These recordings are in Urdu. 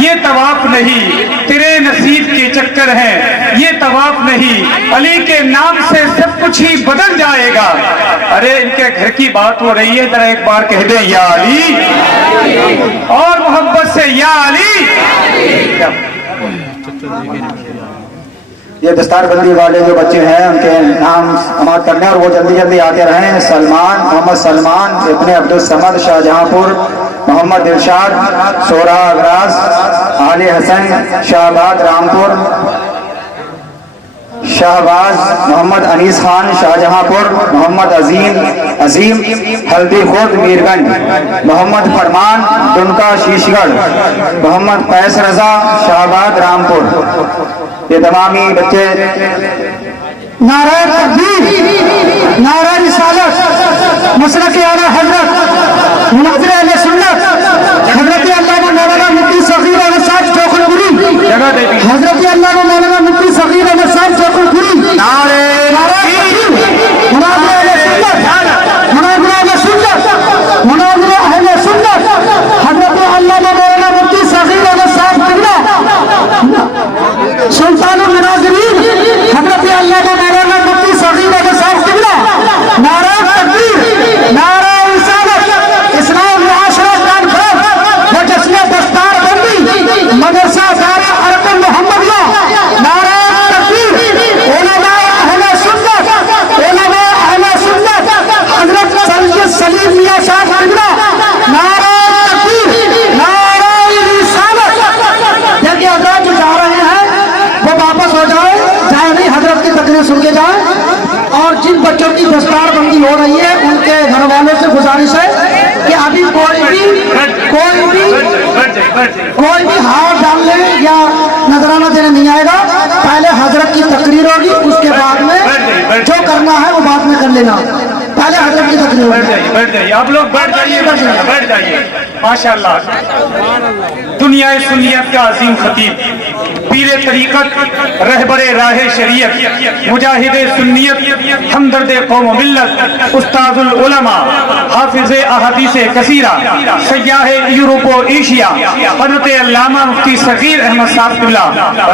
یہ طواف نہیں، تیرے نصیب کے چکر ہیں یہ طواف نہیں، علی کے نام سے سب کچھ ہی بدل جائے گا۔ ارے ان کے گھر کی بات ہو رہی ہے، ذرا ایک بار کہہ دیں یا علی، اور محبت سے یا علی۔ یہ دستار بندی والے جو بچے ہیں ان کے نام سماعت کرنے اور وہ جلدی جلدی آتے رہیں۔ سلمان، محمد سلمان ابن عبدالصمد شاہ جہاں پور، محمد ارشاد سورہ اگراس، علی حسن شہباد رامپور، شہباز محمد انیس خان شاہ جہاں پور، محمد عظیم ہلدی خورد میرگنج، محمد فرمان دنکا شیش گڑھ، محمد قیس رضا شہباد رامپور۔ یہ تمامی بچے نعرہ تکبیر، نعرہ رسالت، مسلک اعلیٰ حضرت مناظر اہل سنت حضرت علامہ مولانا مفتی صغیر احمد صاحب چوکھل پوری، حضرت علامہ مولانا مفتی صغیر احمد صاحب چوکھل پوری، نعرہ تکبیر، مناظر اہل سنت، مناظر اہل سنت، مناظر اہل سنت حضرت علامہ مولانا مفتی صغیر احمد صاحب قبلہ، سلطان المناظرین حضرت علامہ مولانا مفتی صغیر احمد صاحب قبلہ، نعرہ تکبیر، نعرہ رسالت، اسلام معاشرہ کانفرنس و جشن دستار بندی مدرسہ دار ارقم محمدیہ، نعرہ تکبیر، علماء اہل سنت، علماء اہل سنت حضرت سید سلیم میاں صاحب قبلہ، نعرہ تکبیر، نعرہ رسالت۔ دیکھیے حضرات جو جا رہے ہیں وہ واپس ہو جائے نہیں، حضرت کی تقریر سن کے جائیں، اور جن بچوں کی دستار بندی ہو رہی ہے ان کے گھر والوں سے گزارش ہے کہ ابھی کوئی بھی ہاتھ ڈالنے یا نذرانہ دینے نہیں آئے گا، پہلے حضرت کی تقریر ہوگی، اس کے بعد میں جو کرنا ہے وہ بعد میں کر لینا، پہلے حضرت کی تقریر ہوگی۔ بیٹھ جائیے آپ لوگ، بیٹھ جائیے ماشاءاللہ۔ دنیا سنیت کا عظیم خطیب، پیر طریقت، رہبر راہ شریعت، مجاہد سنیت، ہمدرد قوم و ملت، استاذ العلماء، حافظ احادیث کثیرہ، سیاح یورپ و ایشیا، حضرت علامہ مفتی صغیر احمد صاحب قبلہ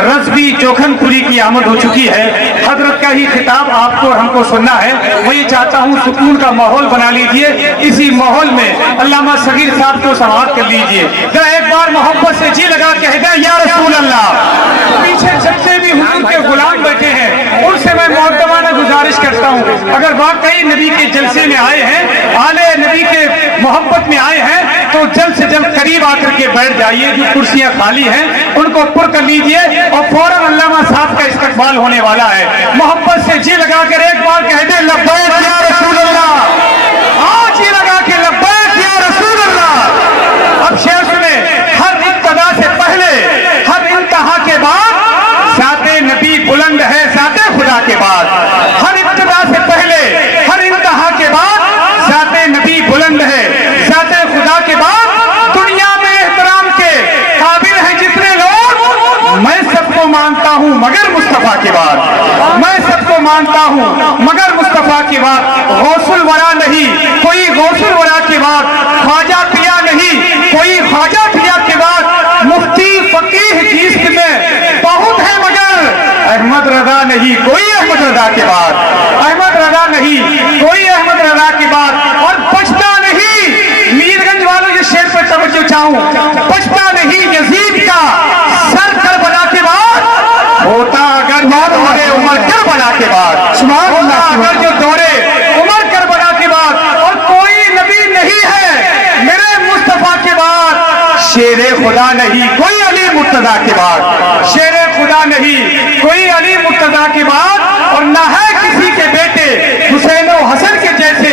رضوی چوکھن پوری کی آمد ہو چکی ہے۔ حضرت کا ہی خطاب آپ کو اور ہم کو سننا ہے، میں یہ چاہتا ہوں سکون کا ماحول بنا لیجئے، اسی ماحول میں علامہ صغیر صاحب کو سماعت کر لیجئے۔ ذرا ایک بار محبت سے جی لگا کہہ دیں یا رسول اللہ۔ پیچھے جتنے بھی حضور کے غلام بیٹھے ہیں ان سے میں مؤدبانہ گزارش کرتا ہوں، اگر واقعی نبی کے جلسے میں آئے ہیں، آل نبی کے محبت میں آئے ہیں، تو جلد سے جلد قریب آ کر کے بیٹھ جائیے، جو کرسیاں خالی ہیں ان کو پر کر لیجئے، اور فوراً علامہ صاحب کا استقبال ہونے والا ہے۔ محبت سے جی لگا کر ایک بار کہہ دیں لبیک یا رسول اللہ، آج جی لگا کے لبیک یا رسول اللہ۔ اب شعر سنیں، ہر ابتدا سے پہلے، ہر انتہا کے بعد ذات نبی بلند ہے ذات خدا کے بعد، ہر ابتدا سے پہلے، ہر انتہا کے بعد ذات نبی بلند ہے ذات خدا کے بعد۔ دنیا میں احترام کے قابل ہیں جتنے لوگ، میں سب کو مانتا ہوں مگر مصطفیٰ کے بعد، میں سب کو مانتا ہوں مگر مصطفیٰ کے بعد۔ غوث الورا نہیں کوئی غوث الورا کے بعد، خواجہ پیا نہیں کوئی خواجہ پیا کے بعد، مفتی فقیہ جیست میں بہت ہے مگر احمد رضا نہیں کوئی احمد رضا کے بعد، احمد رضا نہیں کوئی احمد رضا کے بعد۔ اور بچتا نہیں، میرگنج والوں یہ شعر پر توجہ چاہوں، بچتا نہیں یزید کا سر کربلا کے بعد، ہوتا اگر دورے عمر کربلا کے بعد، ہوتا اگر جو دورے عمر کربلا کے بعد، اور کوئی نبی نہیں ہے میرے مصطفیٰ کے بعد، شیر خدا نہیں کوئی علی مرتضیٰ کے بعد، شیر خدا نہیں کوئی علی مرتضیٰ کے بعد، اور نہ ہے کسی کے بیٹے حسین و حسن کے جیسے،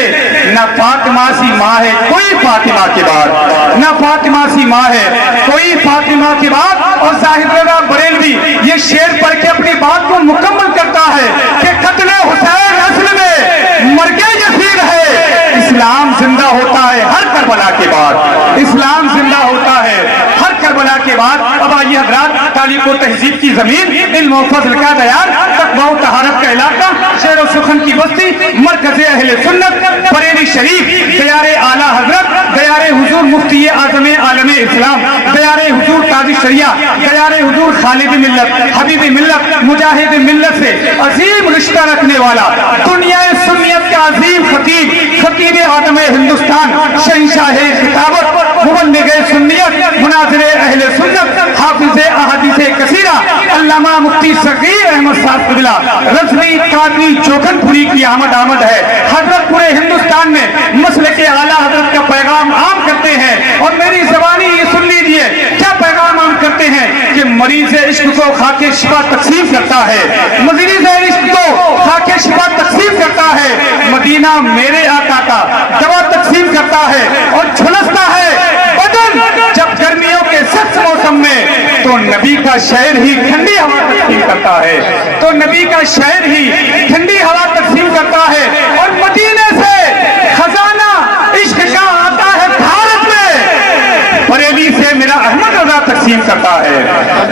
نہ فاطمہ سی ماں ہے کوئی فاطمہ کے بعد، نہ فاطمہ سی ماں ہے کوئی فاطمہ کے بعد۔ اور ظاہر رضا بریلوی یہ شعر پڑھ کے اپنی بات کو مکمل کرتا ہے کہ قتل حسین اصل میں مرگ یسیر ہے، اسلام زندہ ہوتا ہے ہر کربلا کے بعد، اسلام زندہ ہوتا ہے ہر کربلا کے کے بعد اب آئیے حضرات، تعلیم و تہذیب کی زمین، علم و فضل کا دیار، تقویٰ و طہارت کا علاقہ، شعر و سخن کی بستی، مرکز اہل سنت، بریلی شریف، دیار اعلیٰ حضرت، دیار حضور مفتی اعظم عالم اسلام، دیار حضور تاج شریعہ، دیار حضور خالد ملت، حبیب ملت، مجاہد ملت سے عظیم رشتہ رکھنے والا، دنیا سنیت کا عظیم خطیب، خطیب اعظم ہندوستان، شہنشاہ خطابت، مبلغ سنیت، مناظر اہل سنت، حافظ احادیث کثیرہ، علامہ مفتی صغیر احمد صاحب قبلہ رضوی قادری چوکھن پوری کی آمد ہے۔ حضرت پورے ہندوستان میں مسلک اعلیٰ حضرت کا پیغام عام کرتے ہیں، اور میری زبانی یہ سن لیجئے کیا پیغام عام کرتے ہیں کہ مریض عشق کو خاک شفا تقسیم کرتا ہے، مریض عشق کو خاک شفا تقسیم کرتا ہے، مدینہ میرے آقا کا دوا تقسیم کرتا ہے، اور جھلستا ہے بدن جب گرمیوں کے سخت موسم میں تو نبی کا شعر ہی ٹھنڈی ہوا تقسیم کرتا ہے، تو نبی کا شعر ہی ٹھنڈی ہوا تقسیم کرتا ہے، اور مدینے سے خزانہ عشق کا آتا ہے بھارت میں، بریلی سے میرا احمد رضا تقسیم کرتا ہے،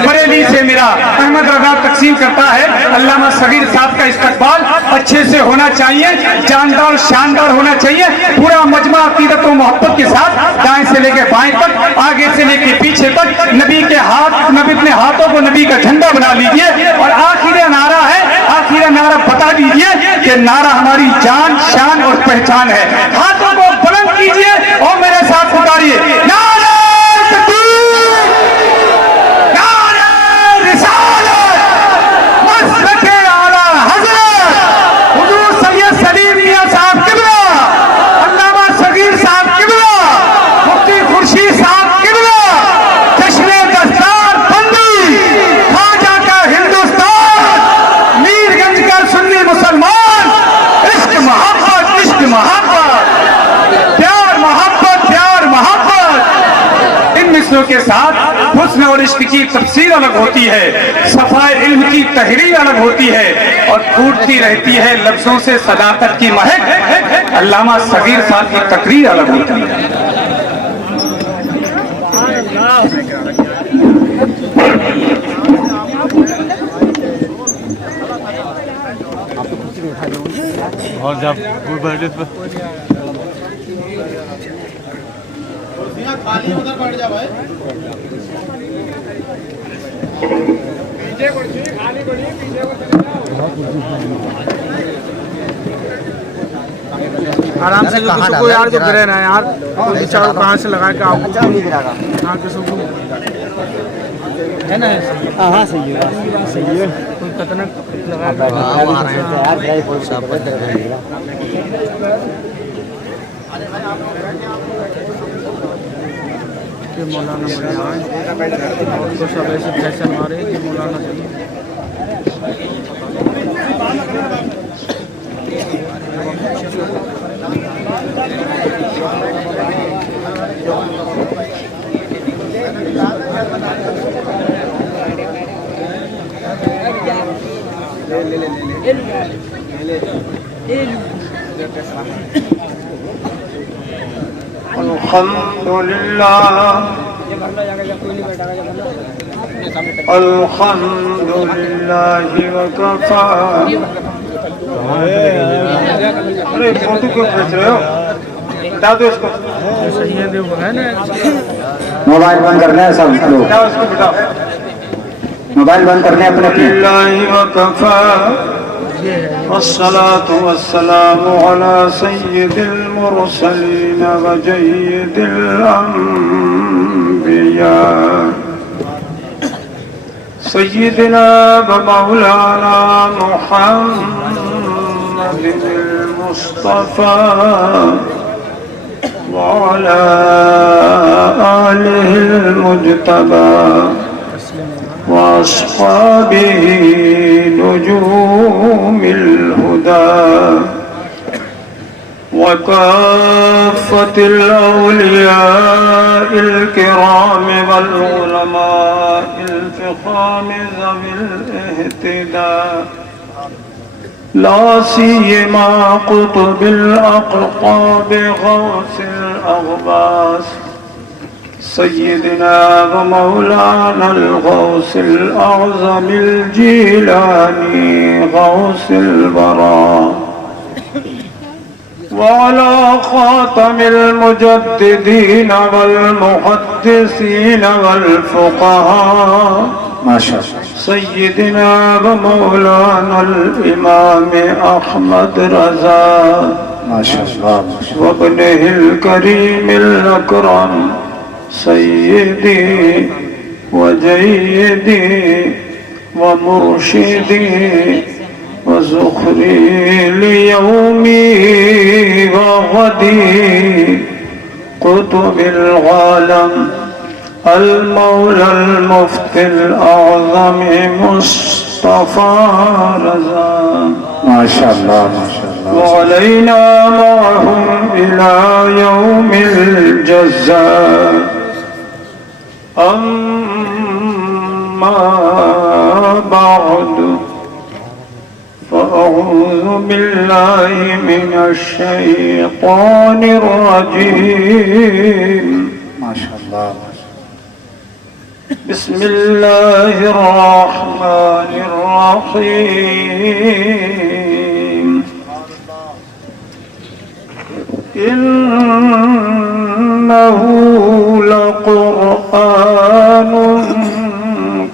بریلی سے میرا احمد رضا تقسیم کرتا ہے۔ علامہ صغیر صاحب کا استقبال اچھے سے ہونا چاہیے، جاندار شاندار ہونا چاہیے، پورا مجمع عقیدت و محبت کے ساتھ، دائیں سے لے کے بائیں تک، آگے سے لے کے پیچھے تک، نبی کے ہاتھ، نبی اپنے ہاتھوں کو نبی کا جھنڈا بنا لیجئے، اور آخری نعرہ ہے، آخری نعرہ بتا دیجئے کہ نعرہ ہماری جان، شان اور پہچان ہے۔ ہاتھوں کو بلند کیجئے اور میرے ساتھ پکاریے، نعرہ تکبیر، نعرہ رسالت، مسلک اعلیٰ حضرت حضور سید سلیم میاں صاحب قبلہ، علامہ صغیر صاحب قبلہ، مفتی خورشید صاحب قبلہ، جشن دستار بندی، خواجہ کا ہندوستان، میر گنج کا سنی مسلمان، عشق محبت، عشق محبت، پیار محبت، پیار محبت، ان مثلوں کے ساتھ حسن اور عشق کی تفسیر الگ ہوتی ہے، صفائے علم کی تحریر الگ ہوتی ہے، اور پھوٹتی رہتی ہے لفظوں سے صداقت کی مہک۔ علامہ صغیر صاحب کی تقریر الگ ہوتی ہے۔ اور جب کوئی بیٹھے تو آرام سے کو یار جو گرے نا یار چاروں کہاں سے لگا کے آپ ہاں کسو کو ہے نا ہاں صحیح ہے کوئی کتنا لگا کہ مولانا بڑھیا تو سب ایسے فیشن مارے کہ مولانا الحمدللہ الحمدللہ وکفا۔ ارے فوٹو کیوں کھینچ رہے ہو؟ بتا دو اس کو، موبائل بند کرنا ہے سب لوگ، بتاؤ اس کو، بتاؤ۔ موبائل بند کرنے اپنے اپنے۔ الحمدللہ وکفا والصلاة والسلام على سيد المرسلين وجيد الأنبياء سيدنا ومولانا محمد المصطفى وعلى آله المجتبى وأصحابه نجوم الهدى وكافة الأولياء الكرام والعلماء الفخام ذوي الاهتداء لا سيما قطب الأقطاب غوث الأغباس سيدنا ومولانا الغوث الأعظم الجيلاني غوث الورى، وعلى خاتم المجددين والمحدثين والفقهاء ما شاء الله سيدنا ومولانا الإمام أحمد رضا ما شاء الله ما شاء وابنه الكريم الأكرم سيدي وجيدي ومرشدي وزخري ليومي وغدي قطب العالم المولى المفتي الأعظم مصطفى رضا ما شاء الله ما شاء الله وعلينا معهم إلى يوم الجزاء. أما بعد فأعوذ بالله من الشيطان الرجيم. ما شاء الله بسم الله الرحمن الرحيم. إنه لقرآن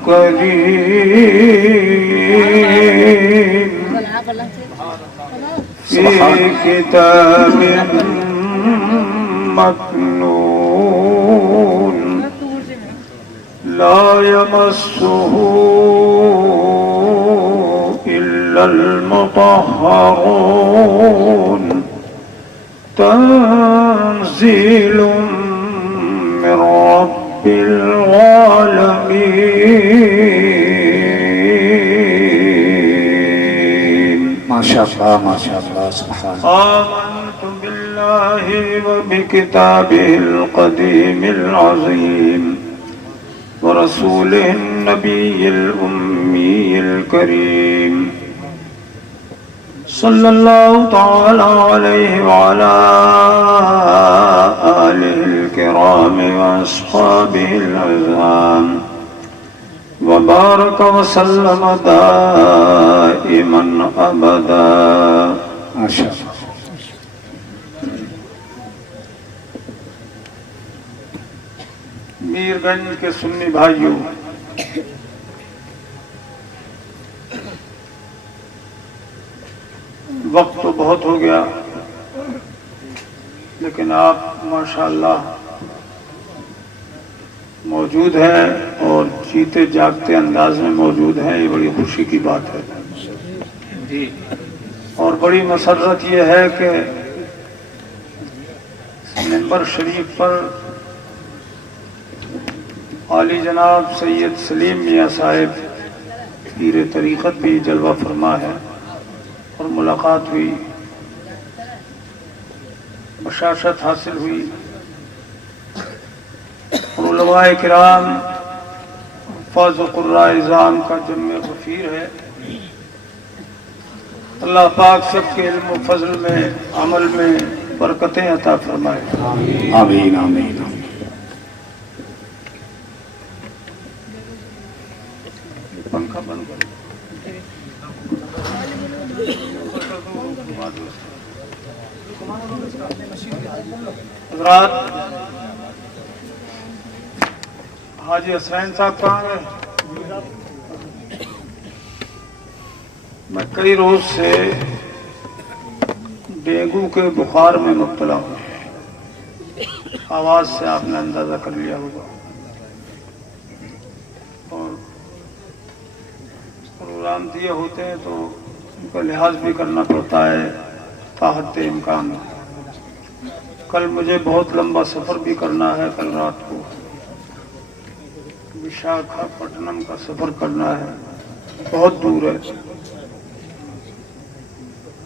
كريم في كتاب مكنون لا يمسه إلا المطهرون تنزيل من رب العالمين. ما شاء الله ما شاء الله سبحان الله. آمنت بالله وبكتابه القديم العظيم ورسوله النبي الأمي الكريم صلى الله تعالى عليه وعلى آله الكرام وأصحابه العظام وبارك وسلم دائما أبدا. ما شاء الله. میرگنج کے سنی بھائیوں، وقت تو بہت ہو گیا لیکن آپ ماشاءاللہ موجود ہیں اور جیتے جاگتے انداز میں موجود ہیں، یہ بڑی خوشی کی بات ہے اور بڑی مسرت یہ ہے کہ منبر شریف پر عالی جناب سید سلیم میاں صاحب پیر طریقت بھی جلوہ فرما ہے اور ملاقات ہوئی، بشاشت حاصل ہوئی اور علماء کرام حفاظ و قراء اعظام کا جمع غفیر ہے. اللہ پاک سب کے علم و فضل میں عمل میں برکتیں عطا فرمائے. آمین آمین آمین. پنکھا بند کرو. حضرات، حاجی حسین صاحب کہاں گئے؟ میں کئی روز سے ڈینگو کے بخار میں مبتلا ہوں، آواز سے آپ نے اندازہ کر لیا ہوگا، اور پروگرام دیے ہوتے ہیں تو ان کا لحاظ بھی کرنا پڑتا ہے تحت امکان. کل مجھے بہت لمبا سفر بھی کرنا ہے، کل رات کو وشاکھاپٹنم کا سفر کرنا ہے، بہت دور ہے،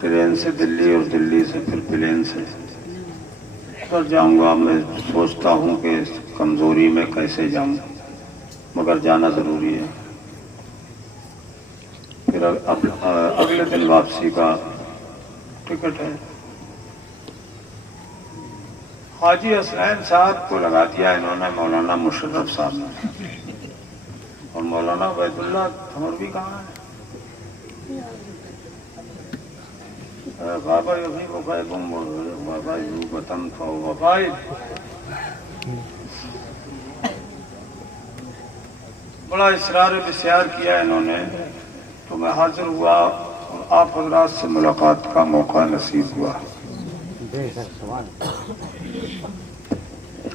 ٹرین سے دلی اور دلی سے پھر پلین سے پر جاؤں گا. میں سوچتا ہوں کہ اس کمزوری میں کیسے جاؤں، مگر جانا ضروری ہے. پھر اگلے دن واپسی کا ٹکٹ ہے. حاجی حسنین صاحب کو لگا دیا انہوں نے مولانا مشرف صاحب نے، اور مولانا عبید اللہ تھمروی کہاں ہے؟ بابا یوہی وفائکم بابا یوبتم فو وفائد. بڑا اصرار بسیار کیا انہوں نے تو میں حاضر ہوا اور آپ حضرات سے ملاقات کا موقع نصیب ہوا.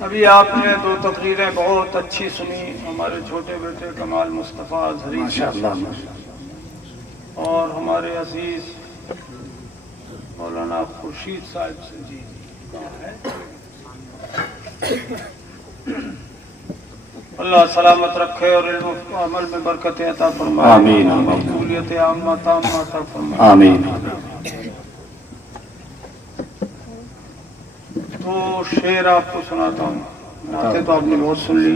ابھی آپ نے 2 تقریریں بہت اچھی سنی ہمارے چھوٹے بیٹے کمال مصطفیٰ اظہری اور ہمارے عزیز مولانا خورشید صاحب سے. جی کہاں ہے؟ اللہ سلامت رکھے اور علم و عمل میں برکت عطا فرمائے. آمین. مقبولیت عامہ تامہ عطا فرمائے. آمین. تو شعر آپ کو سناتا ہوں. نعتیں تو آپ نے بہت سن لی.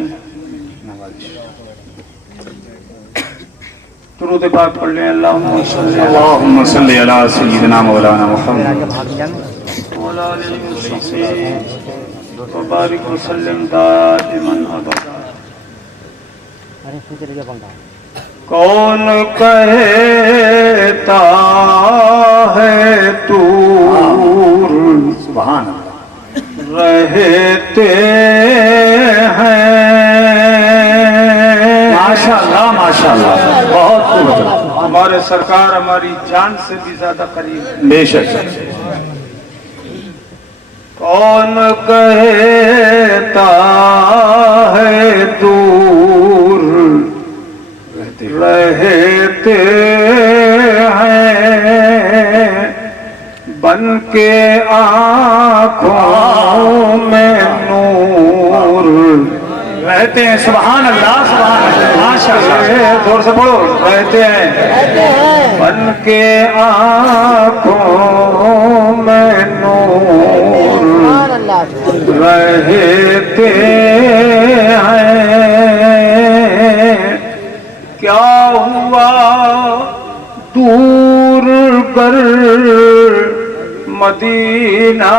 درود پاک پڑھ لیں. اللہم صلی اللہم صلی علی سیدنا مولانا محمد علیہ وسلم وبارک وسلم دائما ابدا. کون کہتا ہے دور سبحان رہتے ہیں. ماشاءاللہ ماشاءاللہ بہت خوب. ہمارے سرکار ہماری جان سے بھی زیادہ قریب ہے. بے شک. کون کہتا ہے دور رہتے ہیں بن کے آنکھوں میں نور رہتے ہیں. سبحان اللہ سبحان اللہ ماشاءاللہ. زور سے پڑھو. رہتے ہیں بن کے آنکھوں میں نور رہتے ہیں. کیا ہوا دور گر مدینہ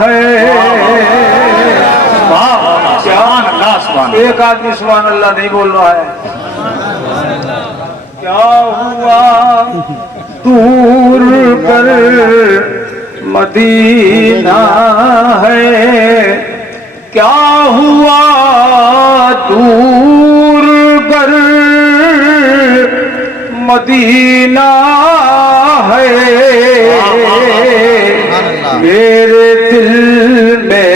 ہے. سبحان اللہ سبحان اللہ. ایک آدمی سبحان اللہ نہیں بول رہا ہے. کیا ہوا دور کر مدینہ ہے. کیا ہوا دور کر مدینہ ہے. میرے دل میں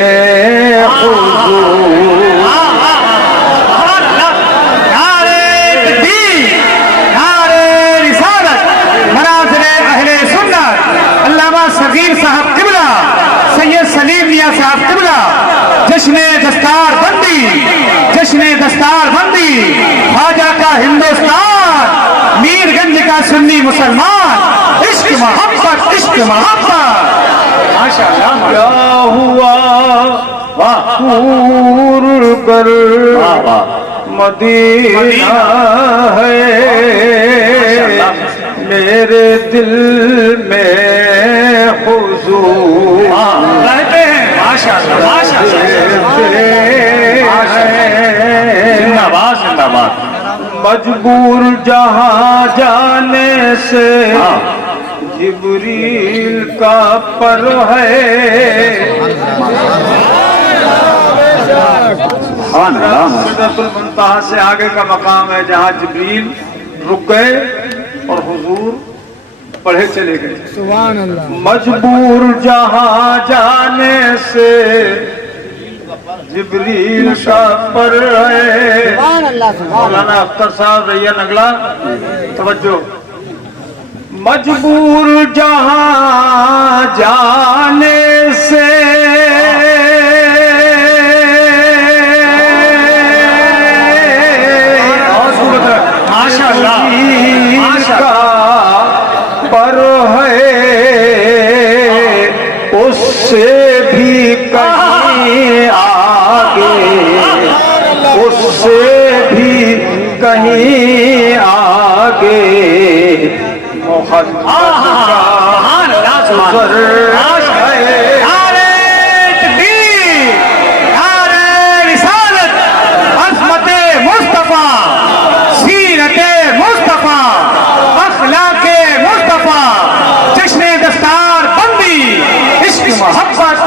صاحب قبلہ سید سلیم میاں صاحب قبلہ جشن دستار بندی جشن دستار بندی خواجہ کا ہندوستان میر گنج کا سنی مسلمان عشق محبت عشق محبت. ماشاءاللہ. کیا ہوا دور کر مدینہ ہے. میرے دل میں حضور رہتے ہیں. ماشاءاللہ ماشاءاللہ. زندہ باد زندہ باد. مجبور جہاں جانے سے جبریل کا پر ہے. سدرۃ المنتہا سے آگے کا مقام ہے جہاں جبریل رک گئے اور حضور پڑھے چلے گئے. سبحان اللہ. مجبور جہاں جانے سے جبریل کا پر ہے. مولانا اختر صاحب ریا نگلا توجہ. مجبور جہاں جانے سے ماشاءاللہ پر ہے. اس سے بھی کہیں آگے اس سے بھی کہیں آگے محمد کا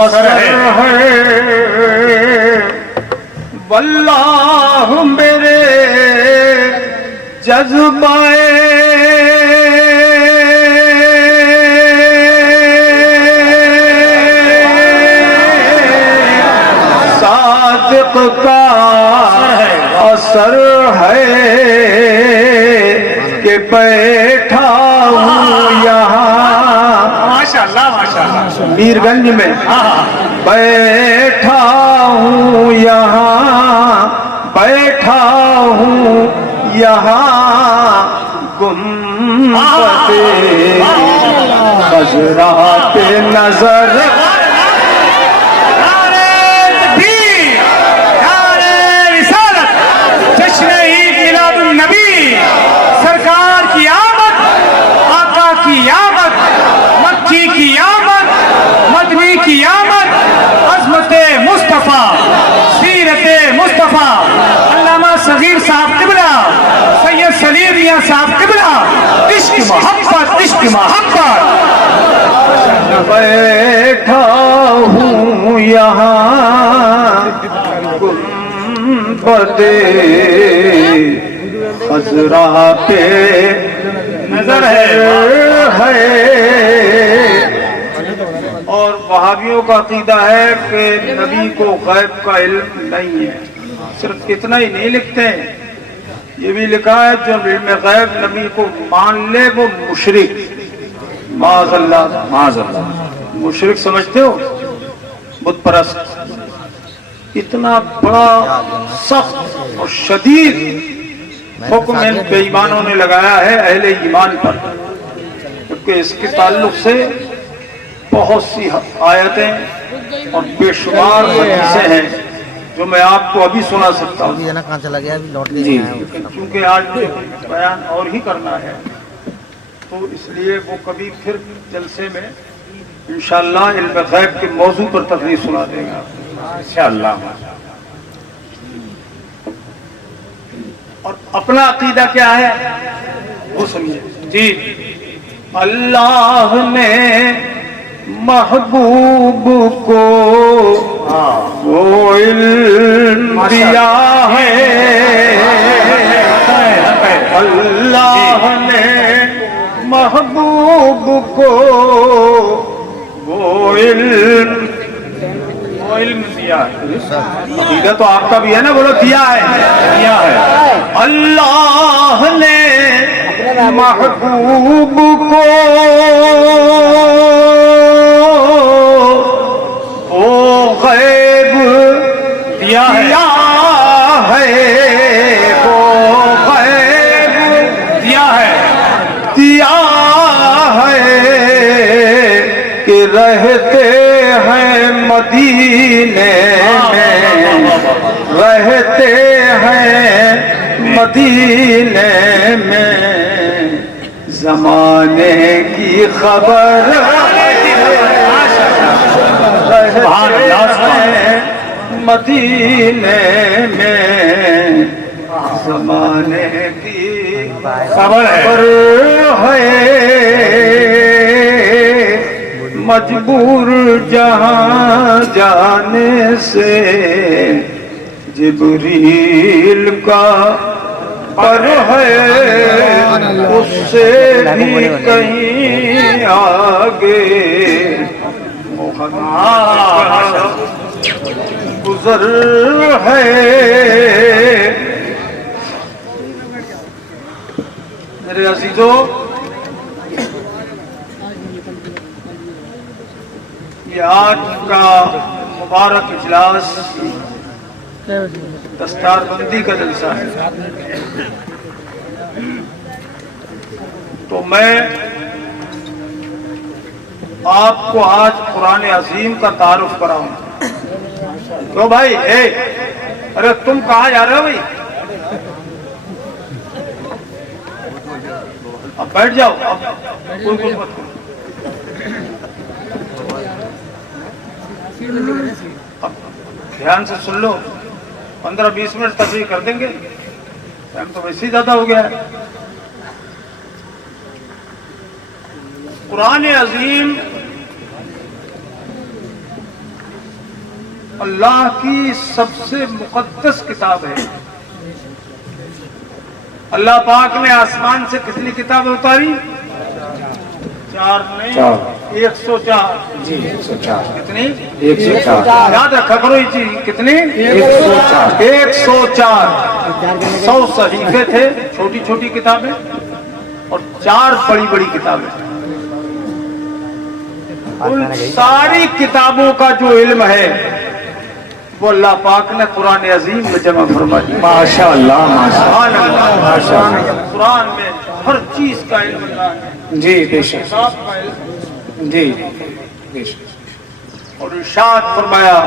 اثر ہے واللہ میرے جذبہ صادق کا اثر ہے کہ بیٹھا ہوں یہاں ماشاءاللہ ماشاءاللہ میرگنج میں بیٹھا ہوں یہاں بیٹھا ہوں یہاں گنبد خضرا پہ نظر صغیر صاحب قبلہ سید سلیم میاں صاحب قبلہ عشق محبت بیٹھا ہوں یہاں گنبد خضرا پہ نظر ہے اور وہابیوں کا عقیدہ ہے کہ نبی کو غیب کا علم نہیں ہے. صرف اتنا ہی نہیں لکھتے ہیں, یہ بھی لکھا ہے جو علم غیب نبی کو مان لے وہ مشرک. معاذ اللہ مشرک سمجھتے ہو, بت پرست. اتنا بڑا سخت اور شدید حکم ان بے ایمانوں نے لگایا ہے اہل ایمان پر, کیونکہ اس کے تعلق سے بہت سی آیتیں اور بے شمار حدیثیں ہیں جو میں آپ کو ابھی سنا سکتا ہوں. کہاں چلا گیا ابھی لوٹ کے جی کیونکہ آج بیان اور ہی کرنا ہے تو اس لیے وہ کبھی پھر جلسے میں انشاءاللہ علم غیب کے موضوع پر تقریر سنا دے گا انشاءاللہ. اور اپنا عقیدہ کیا ہے وہ سمجھے. جی اللہ نے محبوب کو وہ علم دیا ہے, اللہ نے محبوب کو وہ علم دیا ہے. عقیدہ تو آپ کا بھی ہے نا, بولو دیا ہے. اللہ نے محبوب کو وہ غیب دیا ہے, وہ غیب دیا ہے کہ رہتے ہیں مدینے میں, رہتے ہیں مدینے میں, زمانے کی خبر مدینے میں, زمانے کی خبر ہے. مجبور جہاں جانے سے جبریل کا پر ہے, اس سے بھی کہیں آگے گزر ہے. میرے عزیزو, یہ آج کا مبارک اجلاس دستار بندی کا جلسہ ہے, تو میں آپ کو آج قرآن عظیم کا تعارف کراؤں. تو بھائی ارے تم کہاں جا رہے ہو بھائی, اب بیٹھ جاؤ, اب کوئی کچھ مت کرو. اب دھیان سے سن لو, 15-20 منٹ تقریر کر دیں گے, ٹائم تو ویسے ہی زیادہ ہو گیا ہے. قرآن عظیم اللہ کی سب سے مقدس کتاب ہے. اللہ پاک نے آسمان سے کتنی کتابیں اتاری؟ 4 نہیں 104. جی 104. کتنی؟ 104. یاد رکھا کرو یہ چیز. کتنی؟ 104. 104. 100 صحیفے تھے، چھوٹی چھوٹی کتابیں، اور 4 بڑی بڑی کتابیں. ان ساری کتابوں کا جو علم ہے وہ اللہ پاک نے قرآن عظیم میں جمع فرما دیا. ماشاء اللہ سبحان اللہ. قرآن میں ہر چیز کا علم اللہ ہے. جی بے شک. حساب کا علم. جی بے شک. اور ارشاد فرمایا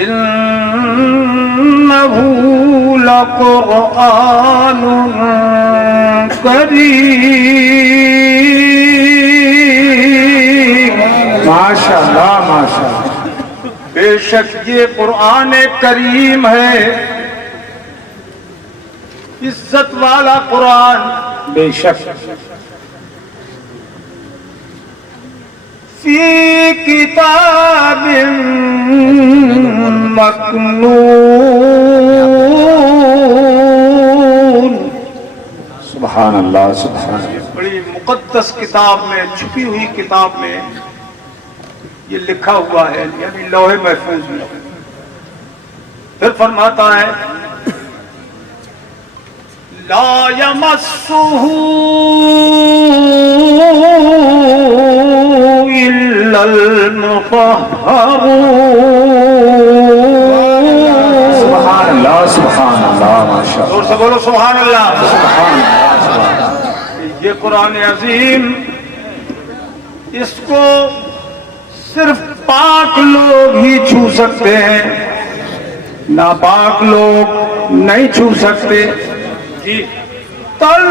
انہ لقرآن کریم. ماشاء اللہ ماشاء اللہ. بے شک یہ قرآن کریم ہے، عزت والا قرآن. بے شک. فی کتاب مکنون. سبحان اللہ سبحان اللہ. بڑی مقدس کتاب میں، چھپی ہوئی کتاب میں یہ لکھا ہوا ہے، یعنی لوح محفوظ میں. پھر فرماتا ہے لا یمسہ الا المطہرون. سبحان اللہ سبحان اللہ ماشاء اللہ. زور سے بولو سبحان اللہ. سبحان اللہ. یہ قرآن عظیم، اس کو صرف پاک لوگ ہی چھو سکتے ہیں، ناپاک لوگ نہیں چھو سکتے. جی تنزیل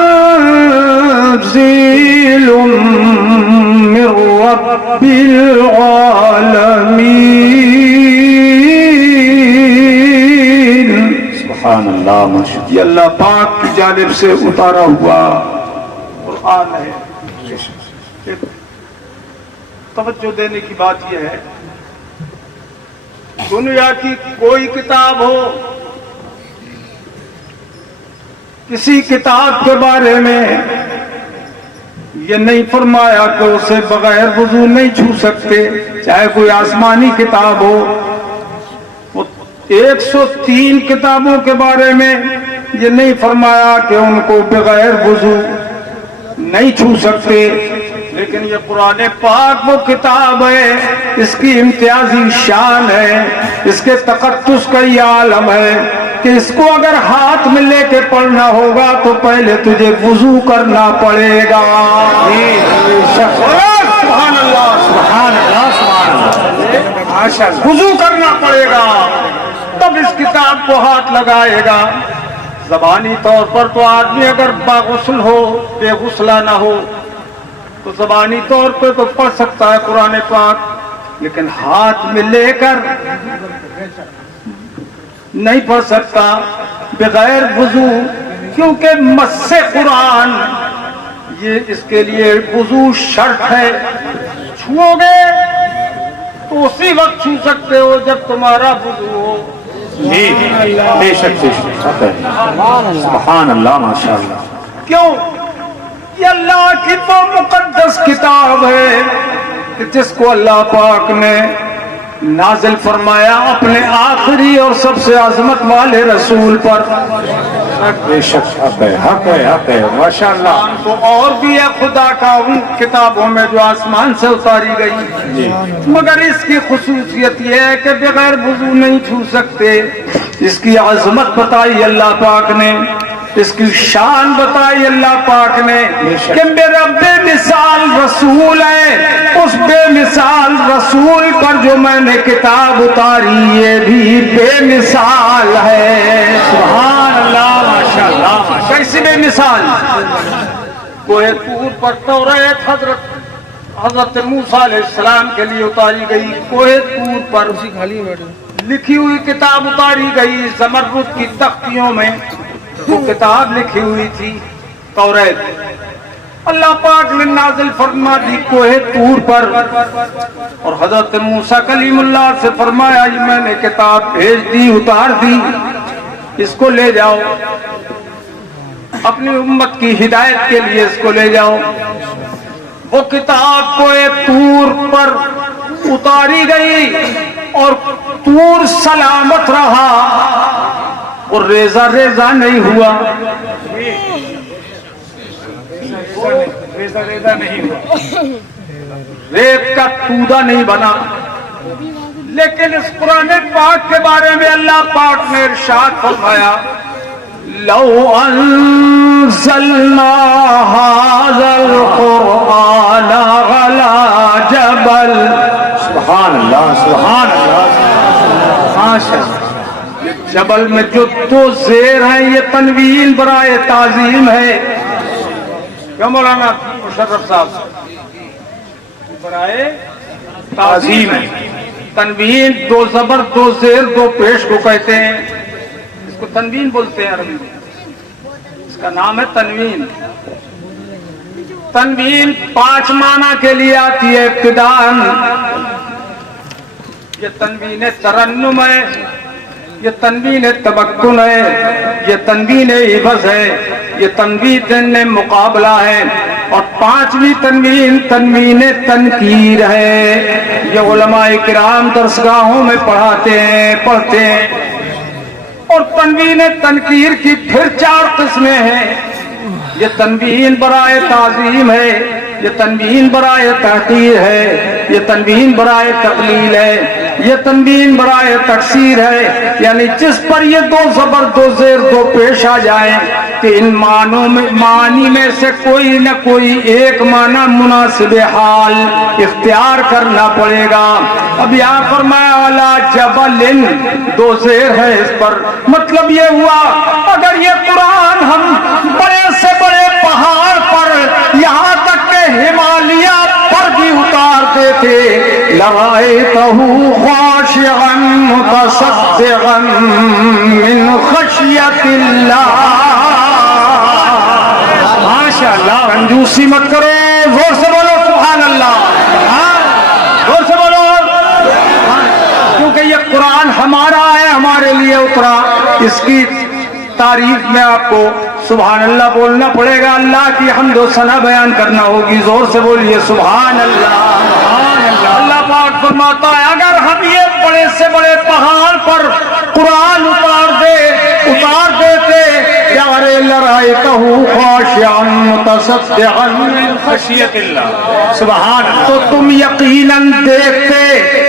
من رب العالمین. سبحان اللہ ماشاء اللہ. یہ اللہ پاک کی جانب سے اتارا ہوا قرآن ہے. ایک توجہ دینے کی بات یہ ہے، دنیا کی کوئی کتاب ہو، کسی کتاب کے بارے میں یہ نہیں فرمایا کہ اسے بغیر وضو نہیں چھو سکتے. چاہے کوئی آسمانی کتاب ہو، وہ 103 کتابوں کے بارے میں یہ نہیں فرمایا کہ ان کو بغیر وضو نہیں چھو سکتے. لیکن یہ قرآن پاک وہ کتاب ہے، اس کی امتیازی شان ہے، اس کے تقدس کا یہ عالم ہے کہ اس کو اگر ہاتھ میں لے کے پڑھنا ہوگا تو پہلے تجھے وضو کرنا پڑے گا. سبحان اللہ سبحان اللہ سبحان اللہ. ماشاء اللہ. وضو کرنا پڑے گا تب اس کتاب کو ہاتھ لگائے گا. زبانی طور پر تو آدمی اگر باغسل ہو، بے غسلہ نہ ہو، تو زبانی طور پہ تو پڑھ سکتا ہے قرآن پاک، لیکن ہاتھ میں لے کر نہیں پڑھ سکتا بغیر وضو، کیونکہ مس قرآن یہ اس کے لیے وضو شرط ہے. چھو گے تو اسی وقت چھو سکتے ہو جب تمہارا وضو ہو. جی بے شک بے شک. سبحان اللہ ماشاء اللہ. کیوں؟ یہ اللہ کی تو مقدس کتاب ہے کہ جس کو اللہ پاک نے نازل فرمایا اپنے آخری اور سب سے عظمت والے رسول پر. بے شک حق ہے حق ہے حق ہے ماشاء اللہ. تو اور بھی ہے خدا کا ان کتابوں میں جو آسمان سے اتاری گئی، مگر اس کی خصوصیت یہ ہے کہ بغیر وضو نہیں چھو سکتے. اس کی عظمت بتائی اللہ پاک نے، اس کی شان بتائی اللہ پاک نے کہ میرا بے مثال رسول ہے. اس بے مثال رسول پر جو میں نے کتاب اتاری یہ بھی بے مثال ہے. سبحان اللہ ماشاء اللہ. کیسی بے مثال؟ کوہ طور پر توریت حضرت موسیٰ علیہ السلام کے لیے اتاری گئی. کوہ طور پر لکھی ہوئی کتاب اتاری گئی، زمرد کی تختیوں میں وہ کتاب لکھی ہوئی تھی توریت. اللہ پاک نے نازل فرما دی کوہ طور پر، اور حضرت موسیٰ کلیم اللہ سے فرمایا یہ میں نے کتاب بھیج دی، اتار دی، اس کو لے جاؤ، اپنی امت کی ہدایت کے لیے اس کو لے جاؤ۔ وہ کتاب کوہ طور پر اتاری گئی اور طور سلامت رہا اور ریزہ ریزہ نہیں ہوا، ریزہ نہیں ہوا، ریت کا تودہ نہیں بنا۔ لیکن اس قرآن پاک کے بارے میں اللہ پاک نے ارشاد فرمایا لو انزلنا هذا القرآن على جبل، سبحان اللہ سبحان اللہ، ماشاء اللہ، جبل میں جو دو زیر ہیں یہ تنوین برائے تعظیم ہے، کیا مولانا مشرف صاحب، برائے تعظیم ہے، تنوین دو زبر دو زیر دو پیش کو کہتے ہیں، اس کو تنوین بولتے ہیں عربی میں، اس کا نام ہے تنوین۔ تنوین 5 معنی کے لیے آتی ہے ابتداءً، یہ تنوین ترنم ہے، یہ تنوین تمکن ہے، یہ تنوین عوض ہے، یہ تنوین مقابلہ ہے، اور 5ویں تنوین تنوین تنکیر ہے، یہ علماء کرام درسگاہوں میں پڑھاتے ہیں۔ اور تنوین تنکیر کی پھر 4 قسمیں ہیں، یہ تنوین برائے تعظیم ہے، یہ تنوین برائے تحقیر ہے، یہ تنوین برائے تقلیل ہے، یہ تنوین برائے تکسیر ہے، یعنی جس پر یہ 2 زبر 2 زیر 2 پیش آ جائیں کہ ان معنی میں سے کوئی نہ کوئی ایک معنی مناسب حال اختیار کرنا پڑے گا۔ اب یہاں فرمایا والا جبل 2 زیر ہے اس پر، مطلب یہ ہوا اگر یہ قرآن ہم بڑے سے بڑے پہاڑ پر یہاں تک کہ ہمالیہ پر بھی اتار دیتے لرأيته خاشعا متصدعا من خشیت اللہ۔ ماشاءاللہ، کنجوسی مت کرو، زور سے بولو سبحان اللہ، زور سے بولو، کیونکہ یہ قرآن ہمارا ہے، ہمارے لیے اترا، اس کی تعریف میں آپ کو سبحان اللہ بولنا پڑے گا، اللہ کی حمد و ثنا بیان کرنا ہوگی، زور سے بولیے سبحان اللہ۔ اللہ پاک فرماتا ہے اگر ہم یہ بڑے سے بڑے پہاڑ پر قرآن اتار دیتے پیارے لرأيته خاشعا متصدعا من خشیت اللہ، سبحان اللہ، تو تم یقیناً دیکھتے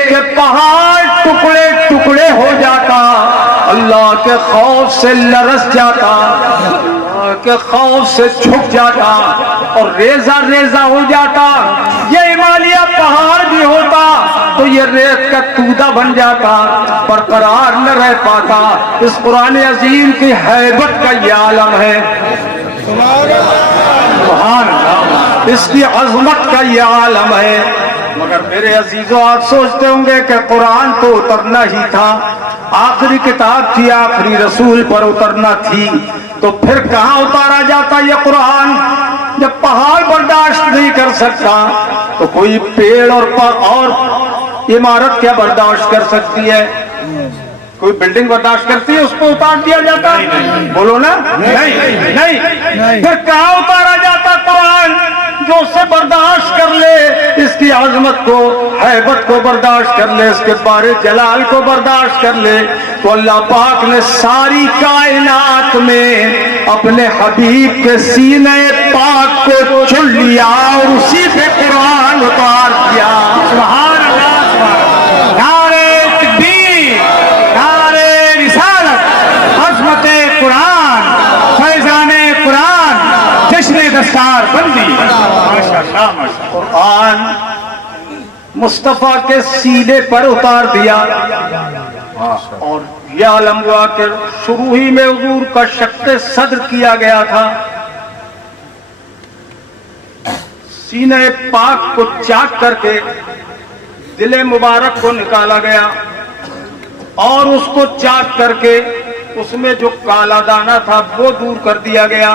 کہ پہاڑ ٹکڑے ٹکڑے ہو جاتا، اللہ کے خوف سے لرز جاتا، اللہ کے خوف سے جھک جاتا اور ریزہ ریزہ ہو جاتا۔ یہ ہمالیہ پہاڑ بھی ہوتا تو یہ ریت کا تودہ بن جاتا، برقرار نہ رہ پاتا۔ اس قرآن عظیم کی ہیبت کا یہ عالم ہے، سبحان اللہ، اس کی عظمت کا یہ عالم ہے۔ مگر میرے عزیزوں آپ سوچتے ہوں گے کہ قرآن تو اترنا ہی تھا، آخری کتاب تھی، آخری رسول پر اترنا تھی، تو پھر کہاں اتارا جاتا یہ قرآن؟ جب پہاڑ برداشت نہیں کر سکتا تو کوئی پیڑ اور عمارت کیا برداشت کر سکتی ہے؟ کوئی بلڈنگ برداشت کرتی ہے؟ اس کو اتار دیا جاتا؟ بولو نا، نہیں۔ پھر کہاں اتارا جاتا قرآن جو اسے برداشت کر لے، اس کی عظمت کو، ہیبت کو برداشت کر لے، اس کے بارے جلال کو برداشت کر لے؟ تو اللہ پاک نے ساری کائنات میں اپنے حبیب کے سینے پاک کو چن لیا اور اسی پہ قرآن اتار دیا۔ سبحان اللہ، نعرہ تکبیر، نعرہ رسالت، عظمت قرآن، فیضان قرآن، جشن دستار بندی، ماشاءاللہ، قرآن مصطفیٰ کے سینے پر اتار دیا۔ اور یہ عالم ہوا کہ شروع ہی میں حضور کا شق صدر کیا گیا تھا، سینہ پاک کو چاک کر کے دل مبارک کو نکالا گیا اور اس کو چاک کر کے اس میں جو کالا دانہ تھا وہ دور کر دیا گیا۔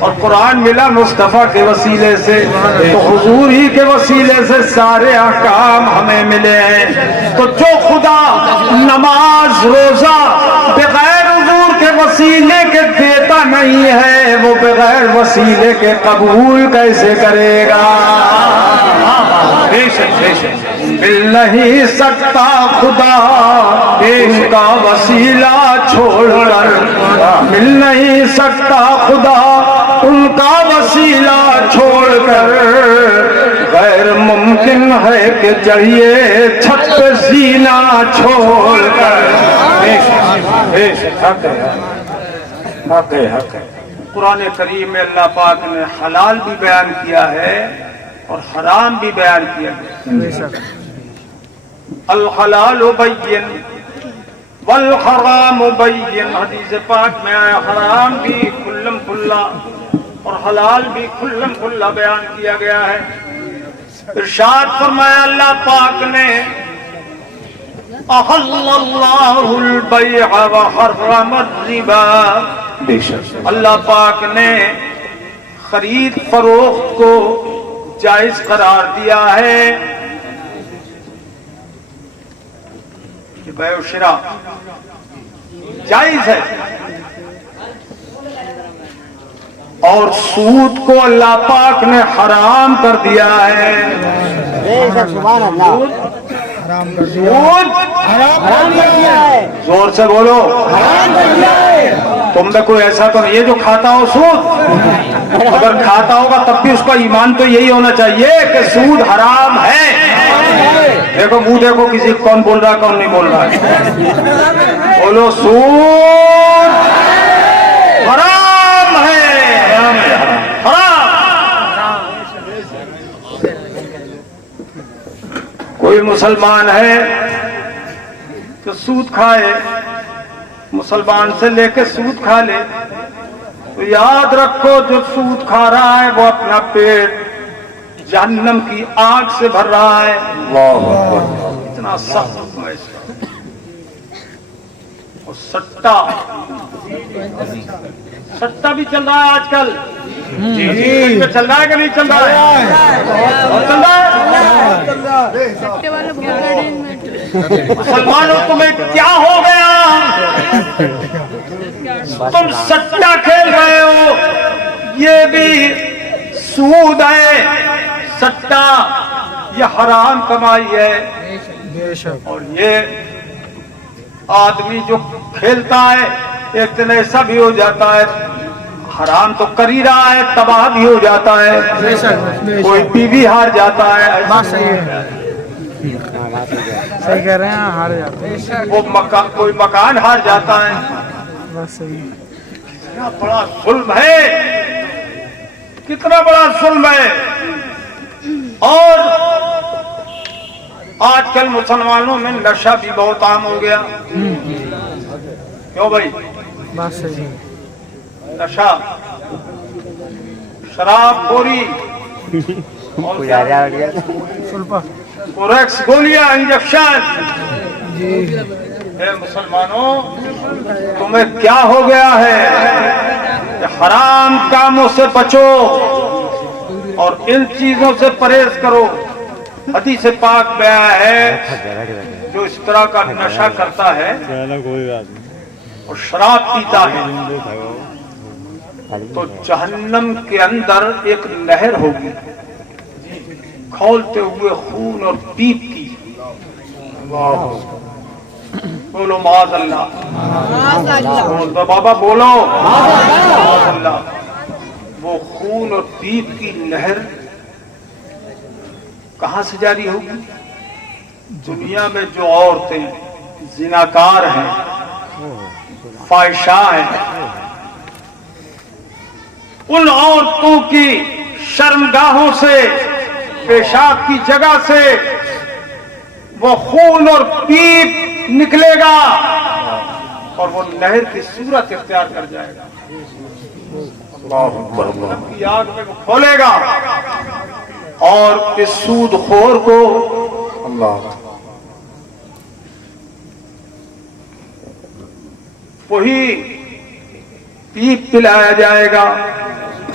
اور قرآن ملا مصطفیٰ کے وسیلے سے، تو حضور ہی کے وسیلے سے سارے احکام ہمیں ملے ہیں۔ تو جو خدا نماز روزہ بغیر حضور کے وسیلے کے دیتا نہیں ہے، وہ بغیر وسیلے کے قبول کیسے کرے گا؟ مل نہیں سکتا خدا ان کا وسیلہ چھوڑ کر، مل نہیں سکتا خدا ان کا وسیلہ چھوڑ کر، غیر ممکن ہے کہ چڑھیے چھت پہ سینہ چھوڑ کر۔ حق ہے۔ قرآن کریم میں اللہ پاک نے حلال بھی بیان کیا ہے اور حرام بھی بیان کیا ہے۔ الحلال بین والحرام بین، حدیث پاک میں آیا حرام بھی کھلم کھلا اور حلال بھی کھلم کھلا بیان کیا گیا ہے۔ ارشاد فرمایا اللہ پاک نے احل اللہ البیع وحرم الربا، اللہ پاک نے خرید فروخت کو جائز قرار دیا ہے کہ بیع و شراء جائز ہے، اور سود کو اللہ پاک نے حرام کر دیا ہے۔ سبحان اللہ، سود حرام کر دیا ہے، زور سے بولو، حرام کر دیا ہے۔ تم میں کوئی ایسا تو نہیں ہے جو کھاتا ہو سود؟ اگر کھاتا ہوگا تب بھی اس کا ایمان تو یہی ہونا چاہیے کہ سود حرام ہے۔ دیکھو منہ دیکھو کسی کون بول رہا ہے کون نہیں بول رہا ہے، بولو سود حرام ہے، حرام۔ کوئی مسلمان ہے تو سود کھائے، مسلمان سے لے کے سود کھا لے، تو یاد رکھو جو سود کھا رہا ہے وہ اپنا پیٹ جہنم کی آگ سے بھر رہا ہے۔ اتنا سخت حکم ہے اس کا۔ اور سٹا بھی چل رہا ہے آج کل، چل رہا ہے کہ نہیں چل رہا ہے؟ اور چل رہا ہے۔ مسلمانوں تمہیں کیا ہو گیا؟ تم سٹا کھیل رہے ہو، یہ بھی سود ہے، سٹا یہ حرام کمائی ہے، اور یہ آدمی جو کھیلتا ہے ایک دن ایسا بھی ہو جاتا ہے حرام تو کر ہی رہا ہے، تباہ بھی ہو جاتا ہے، کوئی بیوی ہار جاتا ہے، صحیح کہہ رہے ہیں، ہار جاتے ہیں، وہ کوئی مکان ہار جاتا ہے۔ بس صحیح۔ کتنا بڑا ظلم ہے، کتنا بڑا ظلم ہے۔ اور آج کل مسلمانوں میں نشہ بھی بہت عام ہو گیا، کیوں بھائی؟ بس صحیح۔ نشہ، شراب خوری، سلپا، کوریکس گولیاں، انجیکشن۔ اے مسلمانوں تمہیں کیا ہو گیا ہے؟ حرام کاموں سے بچو اور ان چیزوں سے پرہیز کرو۔ حدیث پاک میں آیا ہے جو اس طرح کا نشہ کرتا ہے اور شراب پیتا ہے تو جہنم کے اندر ایک نہر ہوگی کھولتے ہوئے خون اور پیپ کی۔ بولو معاذ اللہ، بولو بابا، بولو معاذ اللہ۔ وہ خون اور پیپ کی نہر کہاں سے جاری ہوگی؟ دنیا میں جو عورتیں زناکار ہیں، فاحشہ ہیں، ان عورتوں کی شرمگاہوں سے، پیشاب کی جگہ سے وہ خون اور پیپ نکلے گا اور وہ نہر کی صورت اختیار کر جائے گا، کی آگ میں وہ کھولے گا، اور اس سود خور کو وہی پیپ پلایا جائے گا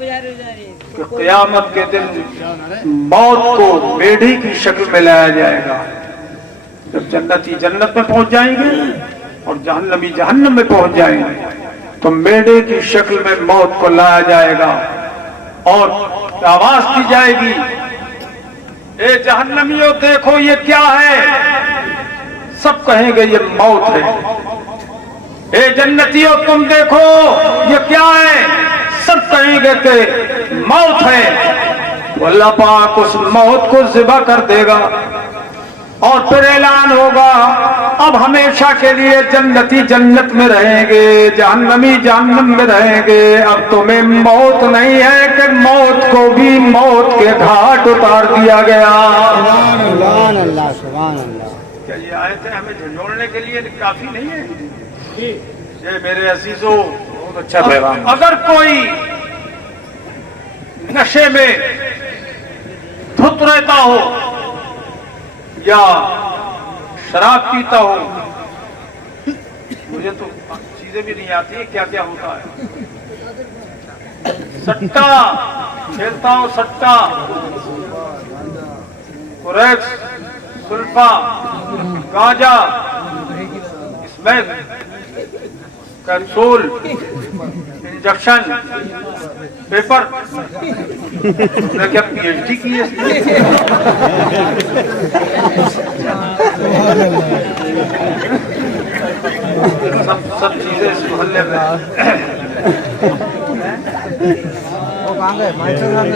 کہ قیامت کے دن موت کو میڑھی کی شکل میں لایا جائے گا. جب جنتی جنت میں پہنچ جائیں گے اور جہنمی جہنم میں پہنچ جائیں گے تو میڑھے کی شکل میں موت کو لایا جائے گا اور آواز کی جائے گی, اے جہنمیوں دیکھو یہ کیا ہے. سب کہیں گے یہ موت ہے. اے جنتیوں تم دیکھو یہ کیا ہے. سب کہیں گے کہ موت ہے. تو اللہ پاک اس موت کو ذبح کر دے گا اور پھر اعلان ہوگا اب ہمیشہ کے لیے جنتی جنت میں رہیں گے, جہنمی جہنم میں رہیں گے. اب تمہیں موت نہیں ہے کہ موت کو بھی موت کے گھاٹ اتار دیا گیا. سبحان اللہ سبحان اللہ. کیا یہ آیتیں ہمیں جھنجھوڑنے کے لیے کافی نہیں ہے؟ یہ میرے عزیزوں بہت اچھا پیغام. اگر کوئی نشے میں دھت رہتا ہو یا شراب پیتا ہو, مجھے تو چیزیں بھی نہیں آتی کیا کیا ہوتا ہے. سٹا کھیلتا ہو, سٹا, کوریکس, سلفا, گانجا, اسمیک, کیپسول, انجیکشن, پیپر. میں کیا پی ایچ ڈی کی ہے سب چیزیں اس محلے میں. وہ کہاں گئے مائسٹر صاحب نے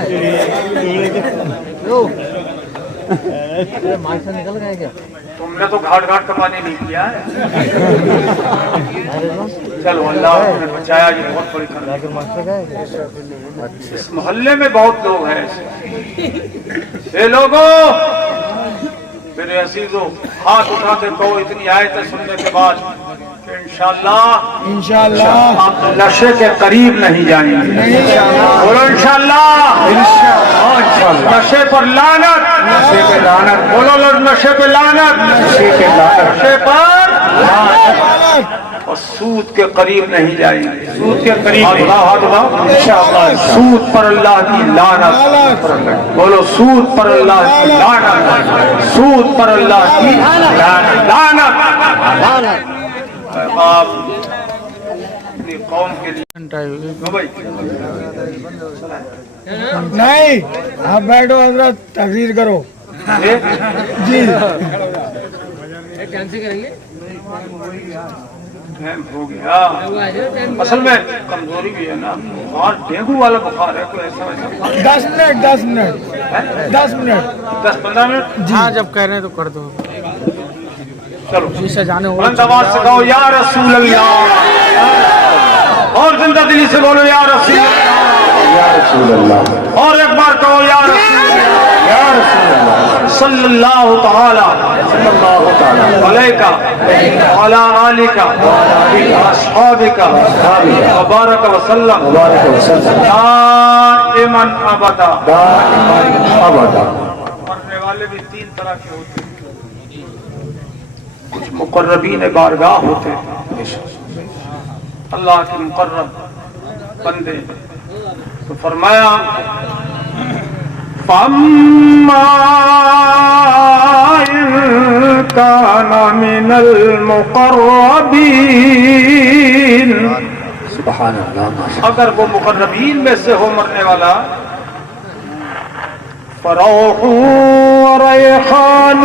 مائسٹر نکل گئے کیا؟ تم نے تو گھاٹ گھاٹ کا پانی نہیں کیا ہے. چلو اللہ نے بچایا, یہ بہت بڑی خبر. اس محلے میں بہت لوگ ہیں ایسے. اے لوگوں میرے عزیزوں, ہاتھ اٹھا کے کہو اتنی آیتیں سننے کے بعد کہ انشاءاللہ آپ نشے کے قریب نہیں جائیں گے. بولو انشاءاللہ. نشے پر لعنت, نشے پہ لعنت. بولو لوگ نشے پہ لعنت, نشے پہ لعنت, نشے پر لعنت. اور سود کے قریب نہیں جائیں گے. سود کے قریب انشاءاللہ. سود پر اللہ کی لعنت. بولو سود پر اللہ کی لعنت, سود پر اللہ کی لعنت. آپ اپنی قوم کے لیے نہیں, آپ بیٹھو حضرت, تقریر کرو. جی ہو گیا. اصل میں کمزوری بھی ہے نا, اور ڈینگو والا بخار ہے, کوئی ایسا ویسا. 10 منٹ 10 منٹ 10 منٹ 10-15 منٹ. ہاں جب کہہ رہے ہیں تو کر دو. چلو جیسے جانے ہو بلند آواز سے کہو یا رسول اللہ, اور زندہ دلی سے بولو یا رسول اللہ, یا رسول اللہ, اور ایک بار کہو یا رسول اللہ, یا رسول اللہ. صلی اللہ تعالی علیکہ وعلی آلکہ واصحابکہ وبارک وسلم دائما ابدا. مرنے والے بھی 3 طرح کے ہوتے ہیں. کچھ مقربین بارگاہ ہوتے ہیں, اللہ کے مقرب بندے. تو فرمایا فَأَمَّا إِن كَانَ مِنَ الْمُقَرَّبِينَ, سبحان اللہ, اگر وہ مقربین میں سے ہو مرنے والا, فَرَوْحٌ وَرَيْحَانٌ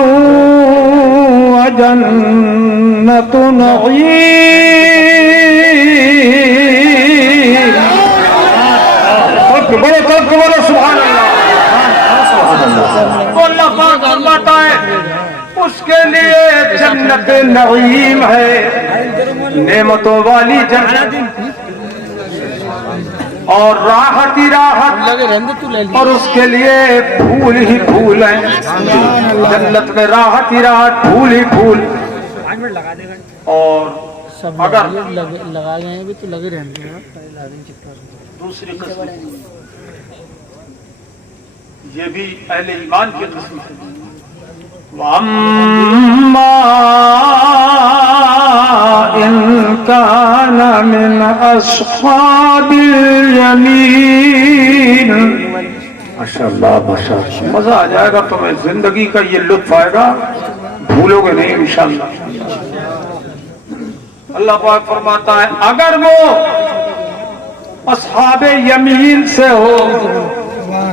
وَجَنَّةُ نَعِيمٍ. بولو سبحان اللہ. تو اللہ پاک فرماتا ہے اس کے لیے جنت نعیم ہے, نعمتوں والی جنت, اور راحت ہی راحت, اور اس کے لیے پھول ہی پھول ہیں. جنت میں راحت ہی راحت, پھول ہی پھول. اور اگر لگا گئے ہیں بھی تو لگے رہتے ہیں. دوسری قسم یہ بھی اہل ایمان کی قسم ہے. وَأَمَّا إِن كَانَ مِنْ أَصْحَابِ اصحاب الیمین. ماشاءاللہ ماشاءاللہ, مزہ آ جائے گا تمہیں, زندگی کا یہ لطف آئے گا, بھولو گے نہیں انشاءاللہ. اللہ پاک فرماتا ہے اگر وہ اصحاب یمین سے ہو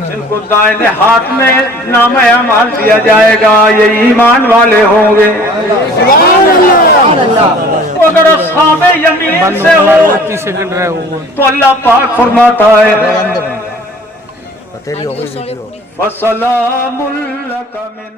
جن کو دائیں ہاتھ میں نامہ اعمال دیا جائے گا, یہ ایمان والے ہوں گے. اگر اصحاب یمین سے ہو 30 سیکنڈ رہے ہوئے. تو اللہ پاک فرماتا ہے تیری ہو گئی ویڈیو. فَسَلَامٌ لَكَ مِنْ